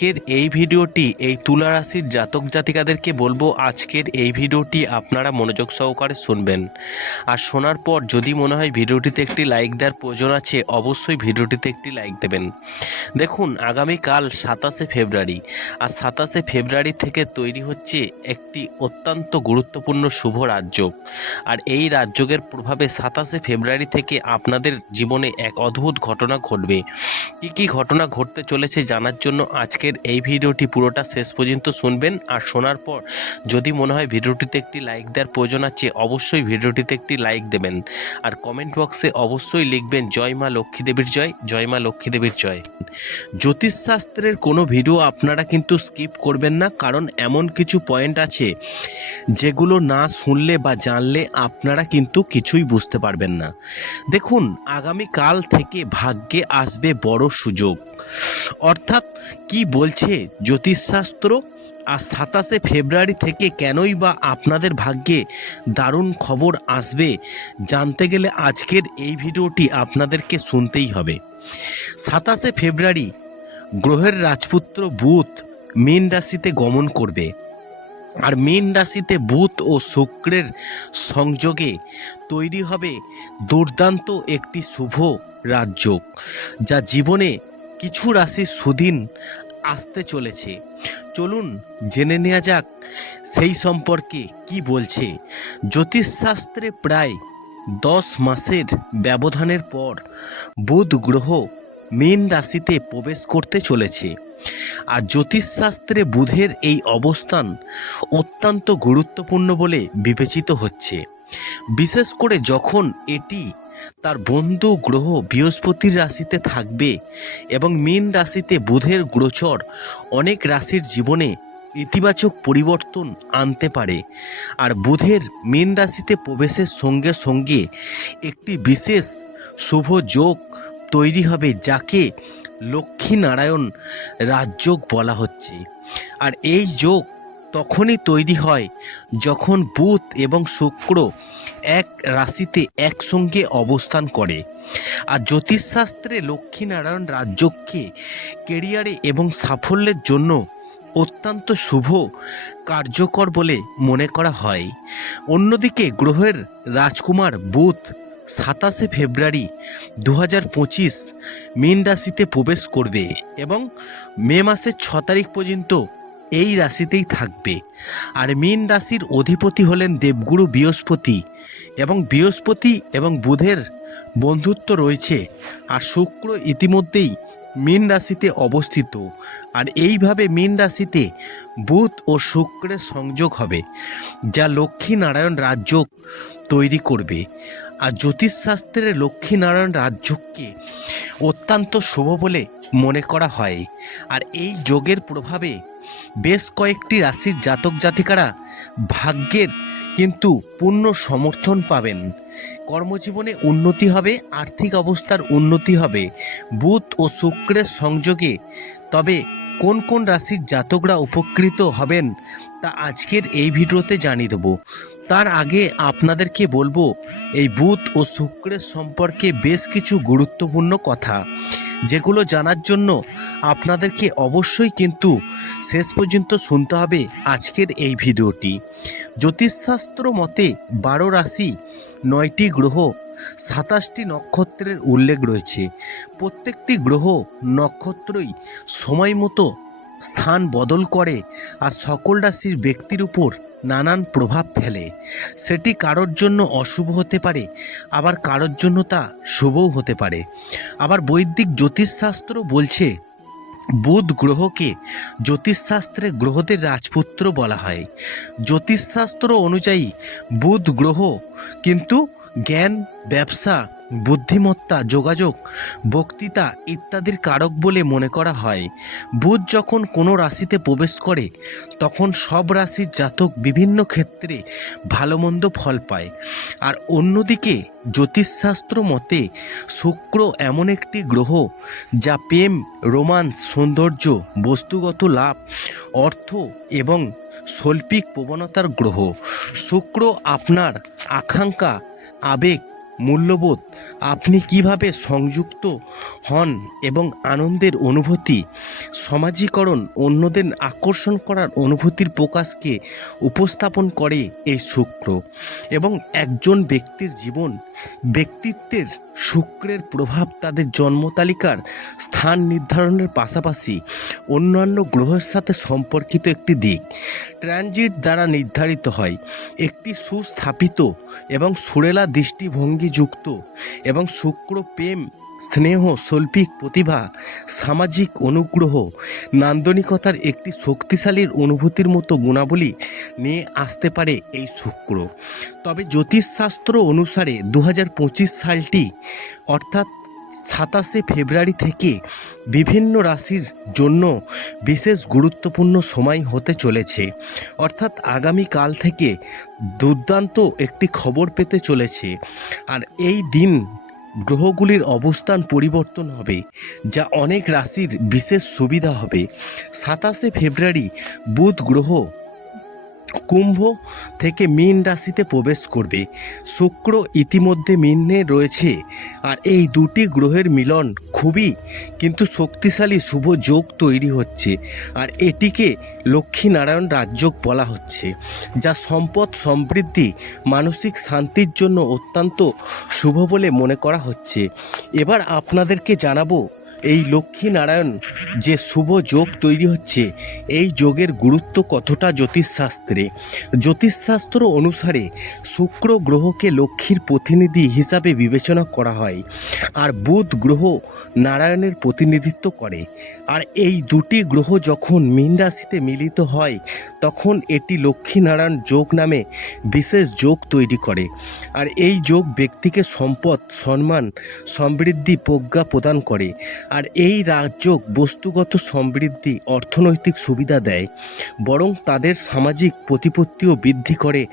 আজকের এই ভিডিওটি, এই তুলা রাশির জাতক জাতিকাদেরকে বলব আজকের এই ভিডিওটি আপনারা মনোযোগ সহকারে শুনবেন। আর শোনার পর যদি মনে হয় ভিডিওটিতে একটি লাইক দেওয়ার প্রয়োজন আছে, অবশ্যই ভিডিওটিতে একটি লাইক দেবেন। দেখুন, আগামীকাল সাতাশে ফেব্রুয়ারি। আর সাতাশে ফেব্রুয়ারি থেকে তৈরি হচ্ছে একটি অত্যন্ত গুরুত্বপূর্ণ শুভ রাজ্য। আর এই রাজযোগের প্রভাবে সাতাশে ফেব্রুয়ারি থেকে আপনাদের জীবনে এক অদ্ভুত ঘটনা ঘটবে। কি কি ঘটনা ঘটতে চলেছে জানার জন্য আজকের এই ভিডিওটি পুরোটা শেষ পর্যন্ত শুনবেন আর শোনার পর যদি মনে হয় ভিডিওটিতে একটি লাইক দেওয়ার প্রয়োজন আছে, অবশ্যই ভিডিওটিতে একটি লাইক দেবেন। আর কমেন্ট বক্সে অবশ্যই লিখবেন, জয় মা লক্ষ্মী দেবীর জয় জয় মা লক্ষ্মী দেবীর জয়। জ্যোতিষশাস্ত্রের কোনো ভিডিও আপনারা কিন্তু স্কিপ করবেন না, কারণ এমন কিছু পয়েন্ট আছে যেগুলো না শুনলে বা জানলে আপনারা কিন্তু কিছুই বুঝতে পারবেন না। দেখুন আগামী কাল থেকে ভাগ্যে আসবে বড় সুযোগ। অর্থাৎ কি বলছে, জ্যোতিষশাস্ত্র আর সাতাশে ফেব্রুয়ারি থেকে কেনই বা আপনাদের ভাগ্যে দারুণ খবর আসবে, জানতে গেলে আজকের এই ভিডিওটি আপনাদেরকে শুনতেই হবে। সাতাশে ফেব্রুয়ারি, গ্রহের রাজপুত্র বুথ মীন রাশিতে গমন করবে। আর মীন রাশিতে বুধ ও শুক্রের সংযোগে তৈরি হবে দুর্দান্ত একটি শুভ রাজযোগ, যা জীবনে কিছু রাশির সুদিন আসতে চলেছে। চলুন জেনে নেওয়া যাক, সেই সম্পর্কে কি বলছে। জ্যোতিষশাস্ত্রে প্রায় দশ মাসের ব্যবধানের পর বুধ গ্রহ মীন রাশিতে প্রবেশ করতে চলেছে। আর জ্যোতিষশাস্ত্রে বুধের এই অবস্থান অত্যন্ত গুরুত্বপূর্ণ বলে বিবেচিত হচ্ছে। বিশেষ করে যখন এটি তার বন্ধু গ্রহ বৃহস্পতির রাশিতে থাকবে এবং মীন রাশিতে বুধের গোচর অনেক রাশির জীবনে ইতিবাচক পরিবর্তন আনতে পারে। আর বুধের মীন রাশিতে প্রবেশের সঙ্গে সঙ্গে একটি বিশেষ শুভ যোগ তৈরি হবে, যাকে লক্ষ্মীনারায়ণ রাজযোগ বলা হচ্ছে। আর এই যোগ তখনই তৈরি হয় যখন বুধ এবং শুক্র এক রাশিতে একসঙ্গে অবস্থান করে। আর জ্যোতিষশাস্ত্রে লক্ষ্মীনারায়ণ রাজ্যকে কেরিয়ারে এবং সাফল্যের জন্য অত্যন্ত শুভ, কার্যকর বলে মনে করা হয়। অন্যদিকে গ্রহের রাজকুমার বুধ সাতাশে ফেব্রুয়ারি দু পঁচিশ মীন রাশিতে প্রবেশ করবে এবং মে মাসের ছ তারিখ পর্যন্ত এই রাশিতেই থাকবে। আর মীন রাশির অধিপতি হলেন দেবগুরু বৃহস্পতি এবং বৃহস্পতি এবং বুধের বন্ধুত্ব রয়েছে। আর শুক্র ইতিমধ্যেই মীন রাশিতে অবস্থিত। আর এইভাবে মীন রাশিতে বুধ ও শুক্রের সংযোগ হবে, যা লক্ষ্মীনারায়ণ রাজযোগ তৈরি করবে। আর জ্যোতিষশাস্ত্রের লক্ষ্মীনারায়ণ রাজযোগকে অত্যন্ত শুভ বলে মনে করা হয়। আর এই যোগের প্রভাবে বেশ কয়েকটি রাশির জাতক জাতিকারা ভাগ্যের কিন্তু পূর্ণ সমর্থন পাবেন। কর্মজীবনে উন্নতি হবে, আর্থিক অবস্থার উন্নতি হবে। বুধ ও শুক্রের সংযোগে। তবে কোন কোন রাশির জাতকরা উপকৃত হবেন তা আজকের এই ভিডিওতে জানিয়ে দেবো। তার আগে আপনাদেরকে বলব, এই বুধ ও শুক্রের সম্পর্কে বেশ কিছু গুরুত্বপূর্ণ কথা, যেগুলো জানার জন্য আপনাদেরকে অবশ্যই কিন্তু শেষ পর্যন্ত শুনতে হবে আজকের এই ভিডিওটি। জ্যোতিষশাস্ত্র মতে বারো রাশি, নয়টি গ্রহ সাতাশটি নক্ষত্রের উল্লেখ রয়েছে। প্রত্যেকটি গ্রহ নক্ষত্রই সময় মতো স্থান বদল করে আর সকল রাশির ব্যক্তির উপর নানান প্রভাব ফেলে। সেটি কারোর জন্য অশুভ হতে পারে, আবার কারোর জন্য তা শুভও হতে পারে। আবার বৈদিক জ্যোতিষশাস্ত্র বলছে, বুধ গ্রহকে জ্যোতিষশাস্ত্রে গ্রহদের রাজপুত্র বলা হয়। জ্যোতিষশাস্ত্র অনুযায়ী বুধ গ্রহ কিন্তু জ্ঞান ব্যবসা বুদ্ধিমত্তা, যোগাযোগ, বক্তৃতা ইত্যাদির কারক বলে মনে করা হয়। বুধ যখন কোনো রাশিতে প্রবেশ করে, তখন সব রাশির জাতক বিভিন্ন ক্ষেত্রে ভালো মন্দ ফল পায়। আর অন্যদিকে, জ্যোতিষশাস্ত্র মতে শুক্র এমন একটি গ্রহ যা প্রেম, রোমান্স, সৌন্দর্য, বস্তুগত লাভ, অর্থ এবং শৈল্পিক প্রবণতার গ্রহ। শুক্র আপনার আকাঙ্ক্ষা, আবেগ মূল্যবোধ, আপনি কীভাবে সংযুক্ত হন এবং আনন্দের অনুভূতি, সমাজীকরণ, অন্যদের আকর্ষণ করার অনুভূতির প্রকাশকে উপস্থাপন করে এই শুক্র এবং একজন ব্যক্তির জীবন, ব্যক্তিত্বের শুক্রের প্রভাব তাদের জন্ম তালিকার স্থান নির্ধারণের পাশাপাশি অন্যান্য গ্রহের সাথে সম্পর্কিত একটি দিক। ট্রানজিট দ্বারা নির্ধারিত হয়, একটি সুস্থাপিত এবং সুরেলা দৃষ্টিভঙ্গিযুক্ত এবং শুক্র প্রেম, স্নেহ, শৈল্পিক প্রতিভা, সামাজিক অনুগ্রহ, নান্দনিকতার একটি শক্তিশালীর অনুভূতির মতো গুণাবলী নিয়ে আসতে পারে এই শুক্র। তবে জ্যোতিষশাস্ত্র অনুসারে দু হাজার পঁচিশ সালটি অর্থাৎ সাতাশে ফেব্রুয়ারি থেকে বিভিন্ন রাশির জন্য বিশেষ গুরুত্বপূর্ণ সময় হতে চলেছে। অর্থাৎ আগামী কাল থেকে দুর্দান্ত একটি খবর পেতে চলেছে। আর এই দিন গ্রহগুলির অবস্থান পরিবর্তন হবে, যা অনেক রাশির বিশেষ সুবিধা হবে। সাতাশে ফেব্রুয়ারি বুধ গ্রহ কুম্ভ থেকে মীন রাশিতে প্রবেশ করবে। শুক্র ইতিমধ্যে মীনে রয়েছে। আর এই দুটি গ্রহের মিলন খুবই কিন্তু শক্তিশালী শুভ যোগ তৈরি হচ্ছে। আর এটিকে লক্ষ্মীনারায়ণ রাজযোগ বলা হচ্ছে, যা সম্পদ সমৃদ্ধি, মানসিক শান্তির জন্য অত্যন্ত শুভ বলে মনে করা হচ্ছে। এবার আপনাদেরকে জানাব এই লক্ষ্মীনারায়ণ যে শুভ যোগ তৈরি হচ্ছে, এই যোগের গুরুত্ব কতটা জ্যোতিষশাস্ত্রে? জ্যোতিষশাস্ত্র অনুসারে শুক্র গ্রহকে লক্ষ্মীর প্রতিনিধি হিসাবে বিবেচনা করা হয়, আর বুধ গ্রহ নারায়ণের প্রতিনিধিত্ব করে। আর এই দুটি গ্রহ যখন মীন রাশিতে মিলিত হয়, তখন এটি লক্ষ্মীনারায়ণ যোগ নামে বিশেষ যোগ তৈরি করে। আর এই যোগ ব্যক্তিকে সম্পদ, সম্মান, সমৃদ্ধি, প্রজ্ঞা প্রদান করে। আর এই রাজযোগ বস্তুগত সমৃদ্ধি, অর্থনৈতিক সুবিধা দেয়, বরং তাদের সামাজিক প্রতিপত্তিও বৃদ্ধি করে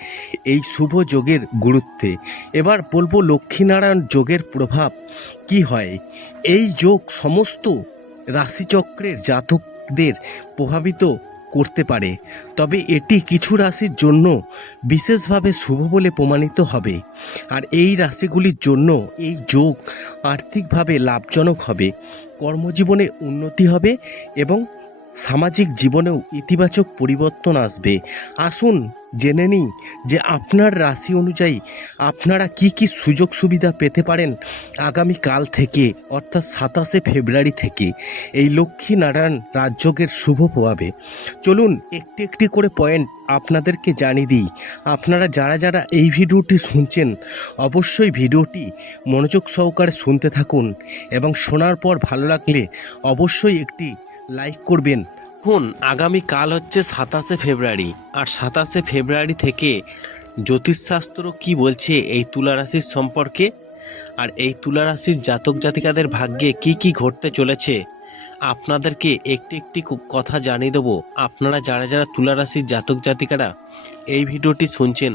এই শুভ যোগের গুরুত্বে। এবার বলব লক্ষ্মীনারায়ণ যোগের প্রভাব কি হয়? এই যোগ সমস্ত রাশিচক্রের জাতকদের প্রভাবিত করতে পারে। তবে এটি কিছু রাশির জন্য বিশেষভাবে শুভ বলে প্রমাণিত হবে। আর এই রাশিগুলির জন্য এই যোগ আর্থিকভাবে লাভজনক হবে। কর্মজীবনে উন্নতি হবে এবং সামাজিক জীবনেও ইতিবাচক পরিবর্তন আসবে। আসুন জেনে নিই যে আপনার রাশি অনুযায়ী আপনারা কি কি সুযোগ সুবিধা পেতে পারেন আগামী কাল থেকে, অর্থাৎ সাতাশে ফেব্রুয়ারি থেকে। এই লক্ষ্মী নারায়ণ রাজযোগের শুভ প্রভাবে। চলুন একটি একটি করে পয়েন্ট আপনাদেরকে জানিয়ে দিই। আপনারা যারা যারা এই ভিডিওটি শুনছেন, অবশ্যই ভিডিওটি মনোযোগ সহকারে শুনতে থাকুন এবং শোনার পর ভালো লাগলে অবশ্যই একটি লাইক করবেন। এখন আগামী কাল হচ্ছে সাতাশে ফেব্রুয়ারি। আর সাতাশে ফেব্রুয়ারি থেকে জ্যোতিষশাস্ত্র কি বলছে এই তুলা রাশির সম্পর্কে? আর এই তুলা রাশির জাতক জাতিকাদের ভাগ্যে কি কি ঘটতে চলেছে? আপনাদেরকে একটি একটি কথা জানিয়ে দেবো। আপনারা যারা যারা তুলা রাশির জাতক জাতিকারা এই ভিডিওটি শুনছেন,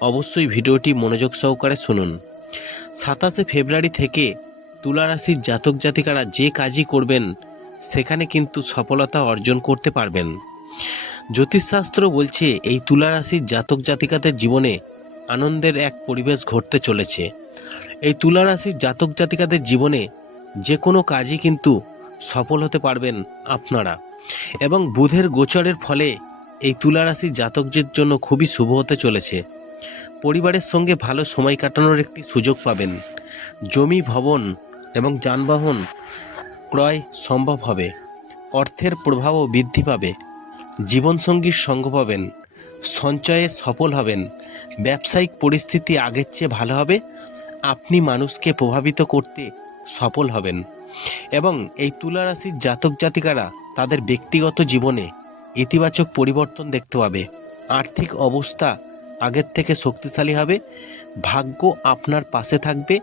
অবশ্যই ভিডিওটি মনোযোগ সহকারে শুনুন। সাতাশে ফেব্রুয়ারি থেকে তুলা রাশির জাতক জাতিকারা যে কাজই করবেন সেখানে কিন্তু সফলতা অর্জন করতে পারবেন। জ্যোতিষশাস্ত্র বলছে, এই তুলারাশির জাতক জাতিকাদের জীবনে আনন্দের এক পরিবেশ ঘটতে চলেছে। এই তুলারাশির জাতক জাতিকাদের জীবনে যে কোনো কাজই কিন্তু সফল হতে পারবেন আপনারা। এবং বুধের গোচরের ফলে এই তুলা রাশির জাতকদের জন্য খুবই শুভ হতে চলেছে। পরিবারের সঙ্গে ভালো সময় কাটানোর একটি সুযোগ পাবেন। জমি, ভবন এবং যানবাহন ক্রয় সম্ভব হবে। অর্থের প্রভাবও বৃদ্ধি পাবে। জীবনসঙ্গীর সঙ্গ পাবেন। সঞ্চয়ে সফল হবেন। ব্যবসায়িক পরিস্থিতি আগের চেয়ে ভালো হবে। আপনি মানুষকে প্রভাবিত করতে সফল হবেন। এবং এই তুলা রাশির জাতক জাতিকারা তাদের ব্যক্তিগত জীবনে ইতিবাচক পরিবর্তন দেখতে পাবে। আর্থিক অবস্থা আগের থেকে শক্তিশালী হবে। ভাগ্য আপনার পাশে থাকবে।